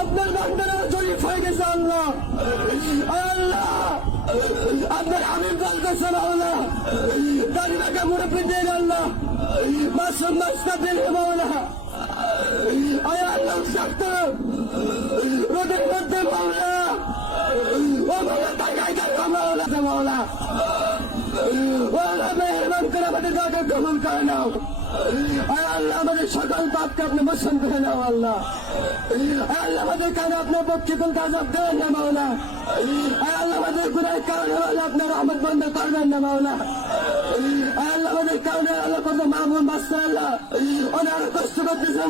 আপনার বান্দারা শরীফ হয়ে গেছে আল্লাহ আল্লাহ আপনার আমির বলতেছে মাওলা দাড়ি বাঁকা মুরব্বী দেন আল্লাহ মাসুম মাস্তা দেন মাওলা আমাদের দাগে কবুল করে নাও। আল্লাহ, আমাদের সকল পাপকে আপনি মোশন করে নাও, আল্লাহ। আল্লাহ, আমাদের কারণে আপনার পক্ষে কোন কাজ দেন না, মাওলা। আয় আল্লাহ, আমাদের গুণের কারণে আপনার রহমত বন্ধ করবেন না, মাওলা। আল্লাহ, আমাদের কারণে আল্লাহ কত মামুন আল্লাহ। অনেক কষ্ট করতেছে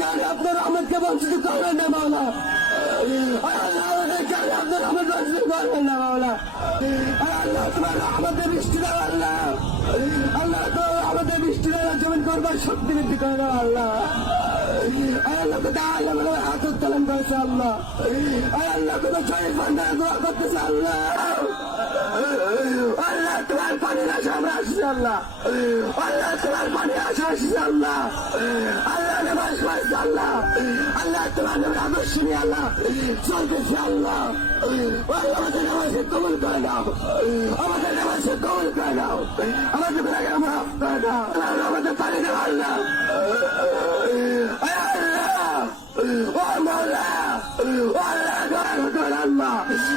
কারণে আপনার বঞ্চিত করবেন না আল্লাহ, আমাদের কারণে আপনার বঞ্চিত করবেন না আল্লাহ, তোমার করবার শক্তি বৃদ্ধি করে আল্লাহ। আল্লাহ তো আল্লাহ বলে হাত উত্তোলন করেছে আল্লাহ। আল্লাহ তো ছয় ভান্ডার দোয়া করতেছে আল্লাহ। আল্লাহ তোমার পানি আসা আমরা আসছি আল্লাহ। আল্লাহ তোমার পানি আসা আসছি আল্লাহ। আল্লাহ নামাজ পড়ছে আল্লাহ। আল্লাহ তোমার দেশে কবল করে দাও। আমাদের বেলাকে আমরা আমাদের পানি দেওয়া আল্লাহ!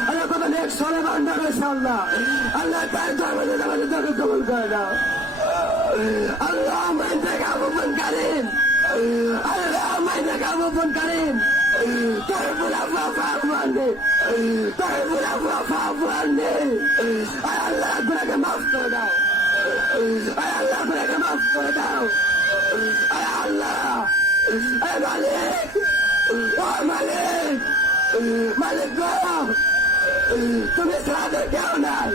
আল্লাহ কত নেক সরে বান্ধব রয়েছে আল্লাহ। আল্লাহ তার জন্মদিন আমাদের দরকার কবল করে দাও। আল্লাহ মাইন্ডে কাবুবন করেন আল্লাহ মাইন্ডে কাবুবন করেন তোর মানে আয় আল্লাহ গুনাকে মাফ করে দাও আল্লাহ গুনাকে মাফ করে দাও আল্লাহ মালিক ও মালিক মালিক তুমি সাথে কেউ নাই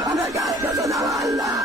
আমরা কার কাছে যাব আল্লাহ